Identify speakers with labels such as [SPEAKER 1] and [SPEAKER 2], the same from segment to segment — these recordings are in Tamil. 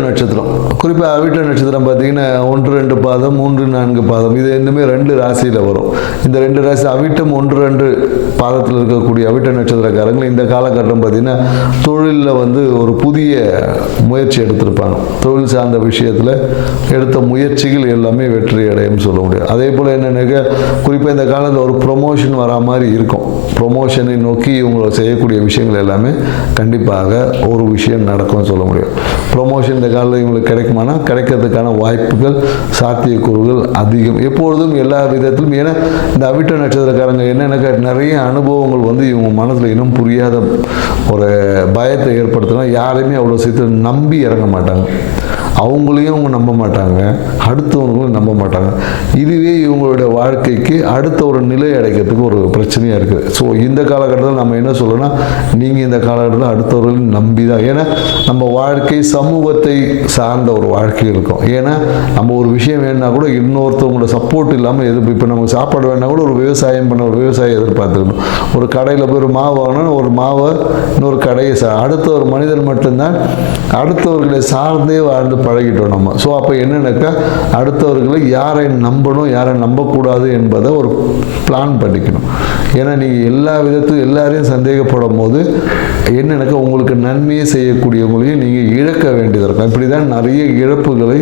[SPEAKER 1] நட்சத்திரம். குறிப்பாக அவிட்ட நட்சத்திரம் பார்த்தீங்கன்னா ஒன்று ரெண்டு பாதம் மூன்று நான்கு பாதம். இது இன்னுமே ரெண்டு ராசியில் வரும். இந்த ரெண்டு ராசி அவிட்டம் ஒன்று ரெண்டு பாதத்தில் இருக்கக்கூடிய அவிட்ட நட்சத்திரக்காரங்கள் இந்த காலகட்டம் பார்த்தீங்கன்னா தொழிலில் வந்து ஒரு புதிய முயற்சி எடுத்திருப்பாங்க. தொழில் சார்ந்த விஷயத்தில் எடுத்த முயற்சிகள் எல்லாமே வெற்றி அடையும் சொல்ல முடியும். அதே போல் என்னென்னாக்கா குறிப்பாக இந்த காலத்தில் ஒரு ப்ரொமோஷன் வரா மாதிரி இருக்கும். ப்ரொமோஷனை நோக்கி இவங்க செய்யக்கூடிய விஷயங்கள் எல்லாமே கண்டிப்பாக ஒரு விஷயம் நடக்கும்னு சொல்ல முடியும். ப்ரொமோஷன் இந்த காலத்தில் இவங்களுக்கு கிடைக்கும் கிடைக்குமானா கிடைக்கிறதுக்கான வாய்ப்புகள் சாத்தியக்கூறுகள் அதிகம். எப்பொழுதும் எல்லா விதத்திலும் ஏன்னா இந்த அவிட்ட நட்சத்திரக்காரங்க என்னென்னாக்கா நிறைய அனுபவங்கள் வந்து இவங்க மனசில் இன்னும் புரியாத ஒரு பயத்தை ஏற்படுத்தினா யாரையுமே அவ்வளோ சீக்கிரம் நம்பி இறங்க மாட்டாங்க. அவங்களையும் அவங்க நம்ப மாட்டாங்க அடுத்தவங்களும் நம்ப மாட்டாங்க. இதுவே இவங்களுடைய வாழ்க்கைக்கு அடுத்த ஒரு நிலை அடைக்கிறதுக்கு ஒரு பிரச்சனையாக இருக்குது ஸோ இந்த காலகட்டத்தில் நம்ம என்ன சொல்லணும்னா நீங்கள் இந்த காலகட்டத்தில் அடுத்தவர்கள் நம்பி தான் ஏன்னா நம்ம வாழ்க்கை சமூகத்தை சார்ந்த ஒரு வாழ்க்கை இருக்கும். ஏன்னா நம்ம ஒரு விஷயம் வேணும்னா கூட இன்னொருத்தவங்களோட சப்போர்ட் இல்லாமல் எது இப்போ நமக்கு சாப்பாடு வேணா கூட ஒரு விவசாயம் பண்ண ஒரு விவசாயி எதிர்பார்த்துக்கணும். ஒரு கடையில் போய் ஒரு மாவு வாங்கினா ஒரு மாவை இன்னொரு கடையை சா அடுத்த ஒரு மனிதன் மட்டும்தான் அடுத்தவர்களை சார்ந்தே வாழ்ந்து பழகிட்டோம் நம்ம. ஸோ அப்போ என்னென்னாக்கா அடுத்தவர்களை யாரை நம்பணும் யாரை நம்பக்கூடாது என்பதை ஒரு பிளான் பண்ணிக்கணும். ஏன்னா நீங்கள் எல்லா விதத்தும் எல்லாரையும் சந்தேகப்படும் போது என்னென்னாக்கா உங்களுக்கு நன்மையை செய்யக்கூடியவங்களையும் நீங்கள் இழக்க வேண்டியது இருக்கும். இப்படி தான் நிறைய இழப்புகளை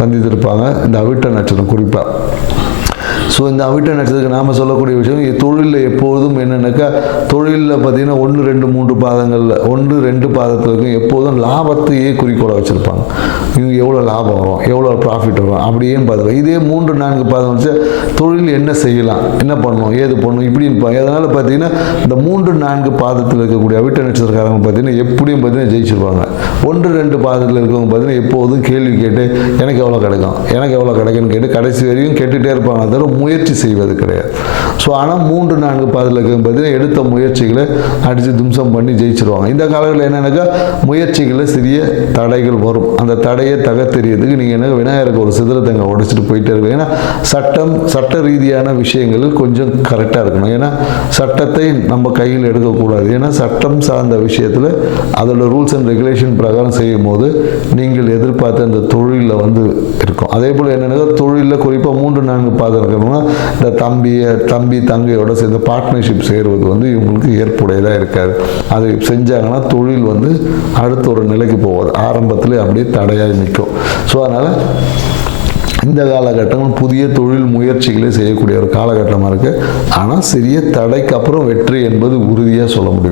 [SPEAKER 1] சந்தித்திருப்பாங்க இந்த அவிட்ட நட்சத்திரம் குறிப்பாக ஸோ இந்த அவிட்ட நட்சத்திரத்துக்கு நாம் சொல்லக்கூடிய விஷயம் தொழிலில் எப்போதும் என்னென்னாக்கா தொழிலில் பார்த்தீங்கன்னா ஒன்று ரெண்டு மூன்று பாதங்களில் ஒன்று ரெண்டு பாதத்தில் இருக்கும் எப்போதும் லாபத்தையே குறிக்கோளாக வச்சுருப்பாங்க. இவங்க எவ்வளோ லாபம் வரும் எவ்வளோ ப்ராஃபிட் வரும் அப்படியே பார்த்துருவோம் இதே மூன்று நான்கு பாதம் வச்சு தொழில் என்ன செய்யலாம் என்ன பண்ணணும் ஏது பண்ணணும் இப்படி அதனால் பார்த்தீங்கன்னா இந்த மூன்று நான்கு பாதத்தில் இருக்கக்கூடிய அவிட்ட நட்சத்திரக்காரங்க பார்த்தீங்கன்னா எப்படியும் பார்த்தீங்கன்னா ஜெயிச்சிருப்பாங்க ஒன்று ரெண்டு பாதத்தில் இருக்கவங்க பார்த்தீங்கன்னா எப்போதும் கேள்வி கேட்டு எனக்கு எவ்வளோ கிடைக்கும்? எனக்கு எவ்வளோ கிடைக்குன்னு கேட்டு கடைசி வரையும் கேட்டுகிட்டே இருப்பாங்க. தவிர முயற்சி செய்வது கிடையாது. ஸோ ஆனால் மூன்று நான்கு பாதில் பார்த்தீங்கன்னா எடுத்த முயற்சிகளை அடித்து தும்சம் பண்ணி ஜெயிச்சிருவாங்க. இந்த காலங்களில் என்னென்னாக்கா முயற்சிகளில் சிறிய தடைகள் வரும். அந்த தடையை தகர்த்தெறியதுக்கு நீங்கள் என்ன விநாயகருக்கு ஒரு சிதறத்தங்க உடைச்சிட்டு போயிட்டே இருக்கும் ஏன்னா சட்டம் சட்ட ரீதியான விஷயங்களில் கொஞ்சம் கரெக்டாக இருக்கணும். ஏன்னா சட்டத்தை நம்ம கையில் எடுக்கக்கூடாது. ஏன்னா சட்டம் சார்ந்த விஷயத்தில் அதோட ரூல்ஸ் அண்ட் ரெகுலேஷன் பிரகாரம் செய்யும் போது நீங்கள் எதிர்பார்த்த அந்த தொழிலில் வந்து இருக்கும். அதே போல் என்னென்னா தொழிலில் குறிப்பாக மூன்று நான்கு பாதம் இருக்கிறவங்க இந்த தம்பியை தம்பி தங்கையோட சேர்ந்து பார்ட்னர்ஷிப் செய்கிறது வந்து இவங்களுக்கு ஏற்புடையதாக இருக்காது அதை செஞ்சாங்கன்னா தொழில் வந்து அடுத்த ஒரு நிலைக்கு போகாது ஆரம்பத்தில் அப்படியே தடையாக நிற்கும். ஸோ அதனால் இந்த காலகட்டம் புதிய தொழில் முயற்சிகளை செய்யக்கூடிய ஒரு காலகட்டமாக இருக்குது ஆனால் சிறிய தடைக்கு அப்புறம் வெற்றி என்பது உறுதியாக சொல்ல முடியும்.